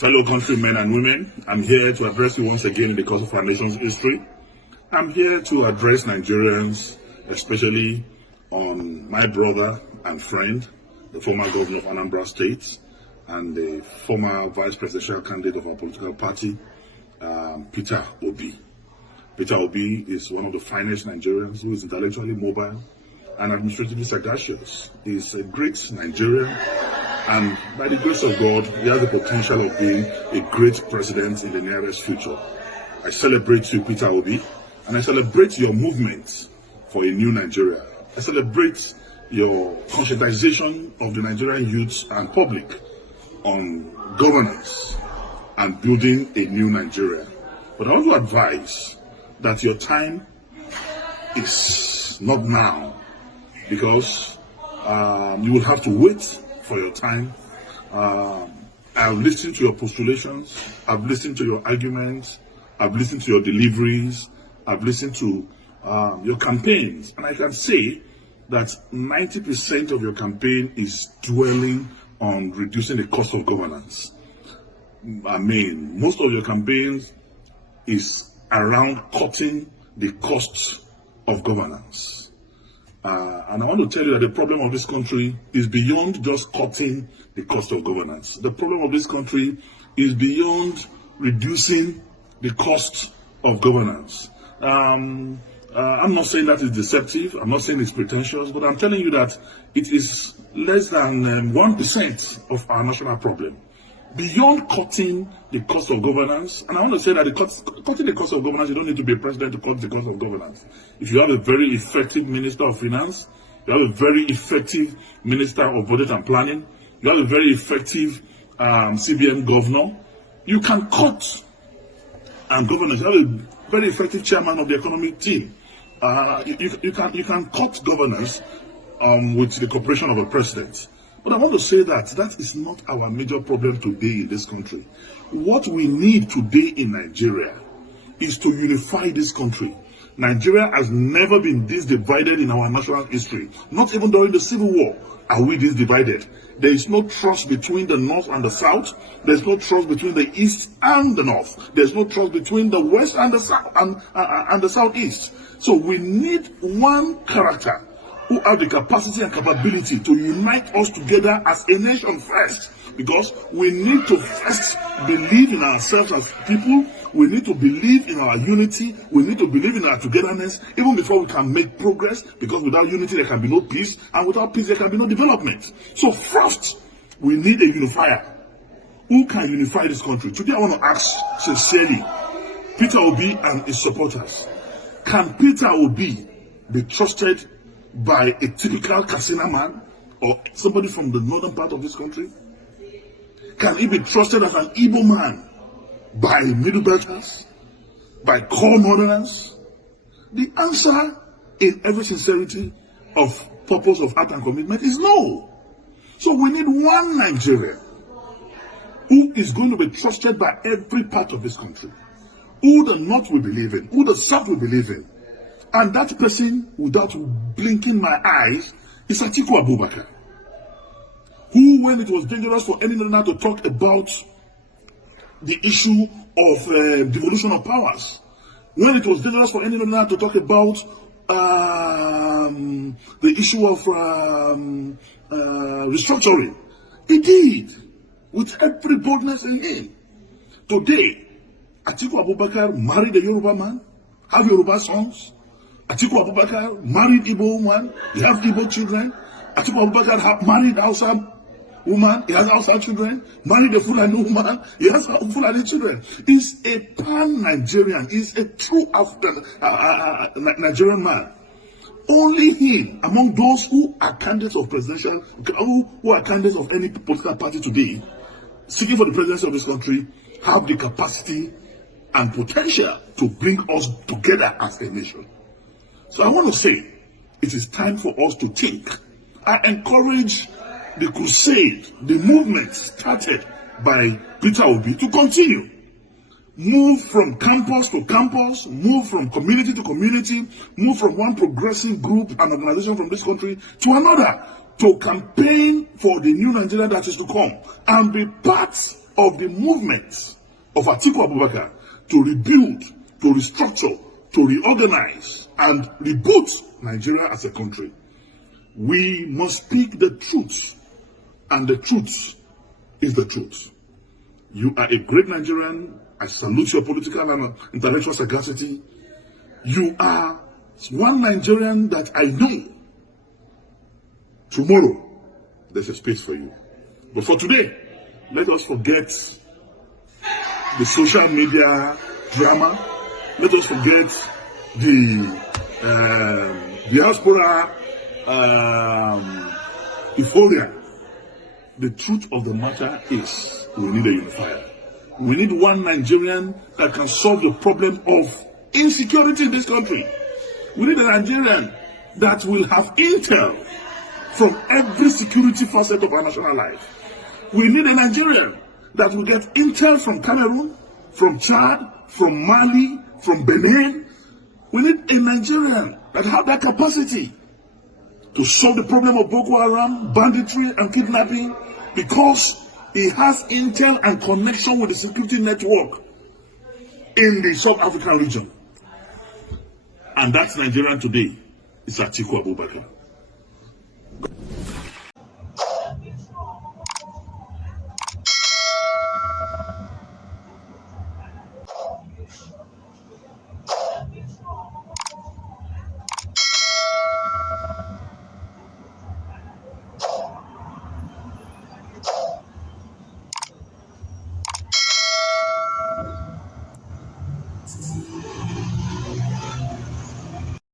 Fellow countrymen and women, I'm here to address you once again in the course of our nation's history. I'm here to address Nigerians, especially on my brother and friend, the former governor of Anambra State and the former vice presidential candidate of our political party, Peter Obi. Peter Obi is one of the finest Nigerians who is intellectually mobile and administratively sagacious. He's a great Nigerian, and by the grace of God, he has the potential of being a great president in the nearest future. I celebrate you, Peter Obi, and I celebrate your movement for a new Nigeria. I celebrate your conscientization of the Nigerian youth and public on governance and building a new Nigeria. But I want to advise that your time is not now, because you will have to wait for your time. I've listened to your postulations, I've listened to your arguments, I've listened to your deliveries, I've listened to your campaigns, and I can say that 90% of your campaign is dwelling on reducing the cost of governance. I mean, most of your campaigns is around cutting the costs of governance. And I want to tell you that the problem of this country is beyond just cutting the cost of governance. The problem of this country is beyond reducing the cost of governance. I'm not saying that it's deceptive, I'm not saying it's pretentious, but I'm telling you that it is less than 1% of our national problem. Beyond cutting the cost of governance, and I want to say that cutting the cost of governance, you don't need to be a president to cut the cost of governance. If you have a very effective Minister of Finance, you have a very effective Minister of Budget and Planning, you have a very effective CBN governor, you can cut governance. You have a very effective chairman of the economic team. You can cut governance with the cooperation of a president. But I want to say that that is not our major problem today in this country. What we need today in Nigeria is to unify this country. Nigeria has never been this divided in our national history. Not even during the Civil War are we this divided. There is no trust between the North and the South. There is no trust between the East and the North. There is no trust between the West and the South and the Southeast. So we need one character who have the capacity and capability to unite us together as a nation first. Because we need to first believe in ourselves as people. We need to believe in our unity. We need to believe in our togetherness, even before we can make progress. Because without unity, there can be no peace. And without peace, there can be no development. So first, we need a unifier. Who can unify this country? Today, I want to ask sincerely, Peter Obi and his supporters, can Peter Obi be trusted by a typical Katsina man or somebody from the northern part of this country? Can he be trusted as an Igbo man by Middle Belters, by core northerners? The answer, in every sincerity of purpose of heart and commitment, is no. So we need one Nigerian who is going to be trusted by every part of this country, who the North will believe in, who the South will believe in. And that person, without blinking my eyes, is Atiku Abubakar, who, when it was dangerous for any leader to talk about the issue of devolution of powers, when it was dangerous for any leader to talk about the issue of restructuring, he did, with every boldness in him. Today, Atiku Abubakar married a Yoruba man, have Yoruba sons. Atiku Abubakar married Igbo woman, he has Igbo children. Atiku Abubakar married Hausa woman, he has Hausa children. Married a Fulani woman, he has Fulani children. He's a pan-Nigerian, he's a true African Nigerian man. Only him, among those who are candidates of presidential, who are candidates of any political party today, seeking for the presidency of this country, have the capacity and potential to bring us together as a nation. So I want to say, it is time for us to think. I encourage the crusade, the movement started by Peter Obi to continue. Move from campus to campus, move from community to community, move from one progressive group and organization from this country to another, to campaign for the new Nigeria that is to come, and be part of the movement of Atiku Abubakar to rebuild, to restructure, to reorganize, and reboot Nigeria as a country. We must speak the truth, and the truth is the truth. You are a great Nigerian. I salute your political and intellectual sagacity. You are one Nigerian that I know. Tomorrow, there's a space for you. But for today, let us forget the social media drama. Let us forget the diaspora euphoria. The truth of the matter is we need a unifier. We need one Nigerian that can solve the problem of insecurity in this country. We need a Nigerian that will have intel from every security facet of our national life. We need a Nigerian that will get intel from Cameroon, from Chad, from Mali, from Benin. We need a Nigerian that has that capacity to solve the problem of Boko Haram, banditry, and kidnapping, because he has intel and connection with the security network in the South African region. And that's Nigerian today. It's Atiku Abubakar.